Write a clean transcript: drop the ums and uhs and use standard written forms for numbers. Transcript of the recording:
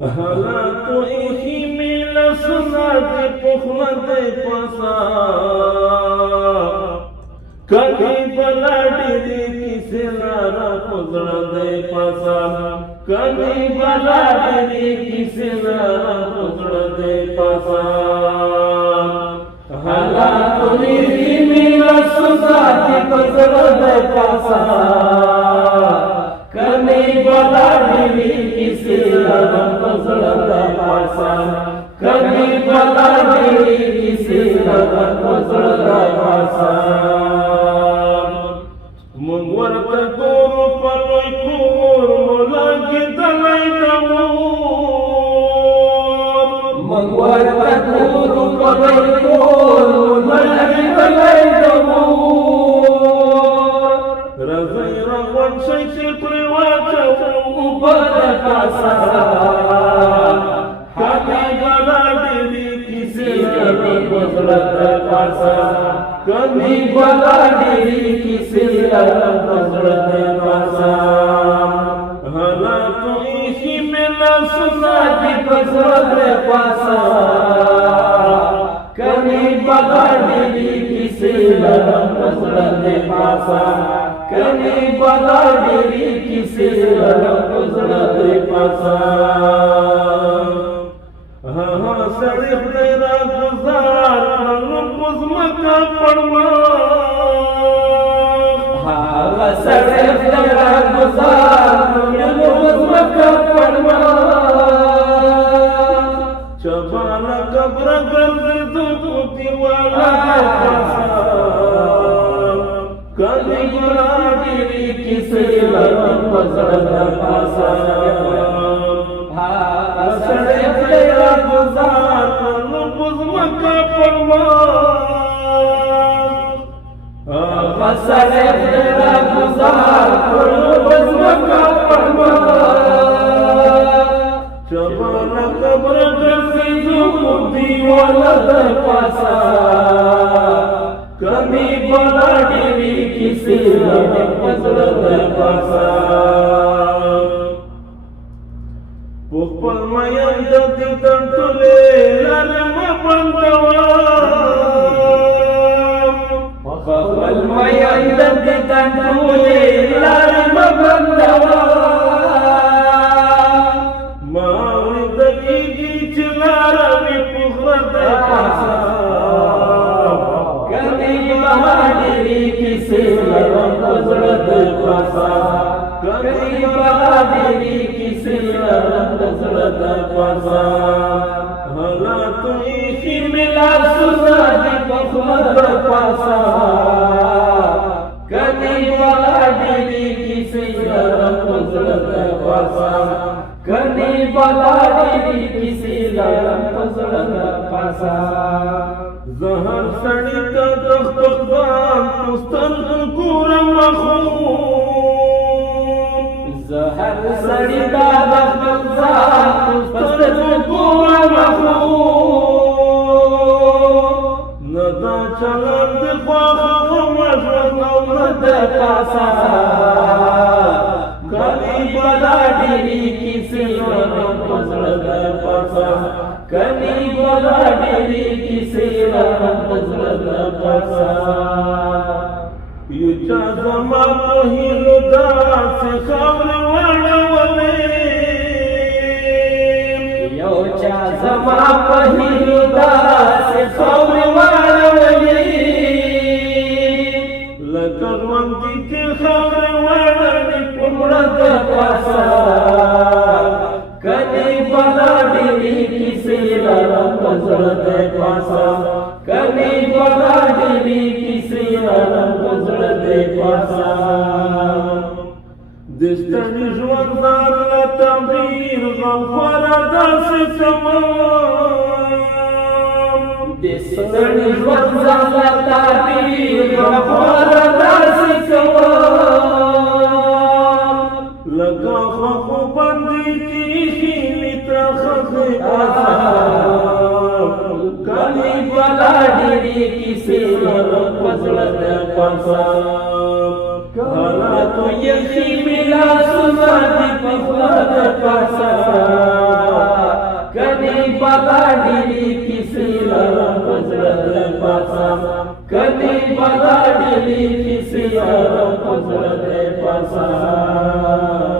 حالات ایخی میلا سنا دی پخلا دی پاسا کدی بلا ڈیری کسی لارا پزڑا دی پاسا کدی بلا ڈیری کسی لارا پزڑا دی پاسا حالات ایخی میلا سنا دی پزڑا دی پاسا کدی بلا ڈیری کسی لارا پزڑا دی پاسا کدی بلا ڈیری کسی لارا پزڑا دی پاسا منور تکورو پلوی کور ملاکی دلائی دمور منور تکورو پلوی کور ملاکی دلائی دمور رضای رغوان شیشی پریواچا اوپر کاسا کدی بلا ڈیری کسی لارا پزڑا دی پاسا کدی بلا ڈیری کسی لارا پزڑا دی پاسا حالات ایخی میلا سنا دی پزڑا دی پاسا کدی بلا ڈیری کسی لارا پزڑا دی پاسا کدی بلا ڈیری کسی لارا پزڑا دی پاسا سڑی خدای را گزار کړم پزمکا پړما سڑی خدای را گزار کړم پزمکا پړما چبالا قبر ګرځېدو دیواله پاسا کدی بلا ډیری کسی لارا پزړه دی پاسا سڑی خدای را گزار کړم پزمکا پړما سڑی خدای را گزار کړم پزمکا پړما چبالا قبر ګرځېدو دیواله د پاسا کدی بلا ډیری کسی لارا پزړه دی پاسا خپل مین د دیدن ټولې لارې مه بندوم خپل مین د دیدن ټولې لارې مه بندوم ما اورېدلېږي چې لاره مې په غره دی پاسا کدی بلا ډیری کسی لارا پزړه دی پاسا کدی بلا ډیری کسی لارا پزړه دی پاسا حالات ایخی میلا سنا دی پخلا دی پاسا کدی بلا ډیری کسی لارا پزړه دی پاسا کدی بلا ډیری کسی لارا پزړه دی پاسا زهر سړی ته د خپل ځان سترګو ګورم مخون زهر سړی ته د خپل ځان سترګو ګورم مخون نه دا چلن د خواښه وژن او نه د پاسا کدی بلا ډیری کسی لارا پزړه دی پاسا کدی بلا ډیری کسی لارا پزړه دی پاسا یو چا زما په هیلو داسې خاورې واړولې یو چا زما په هیلو داسې خاورې واړولې لکه ژوندي چې خاورې واړوي په مړه د پاسا کدی بلا ډیری کسی لارا پزړه دی پاسا کدی بلا ډیری کسی لارا پزړه دی پاسا د ستړي ژوند ځان له تعبیر غمخواره داسې کوم د ستړي ژوند ځان له تعبیر غمخواره داسې کوم لکه خواخو باندې چې ایښي مې ترخه پاسا کدی بلا ډیری کسی لارا پزړه دی پاسا حالات ایخی میلا سنا دی پخلا دی پاسا बदाडली किसीला रंग जळत पासा कधी बदाडली किसीला रंग जळत पासा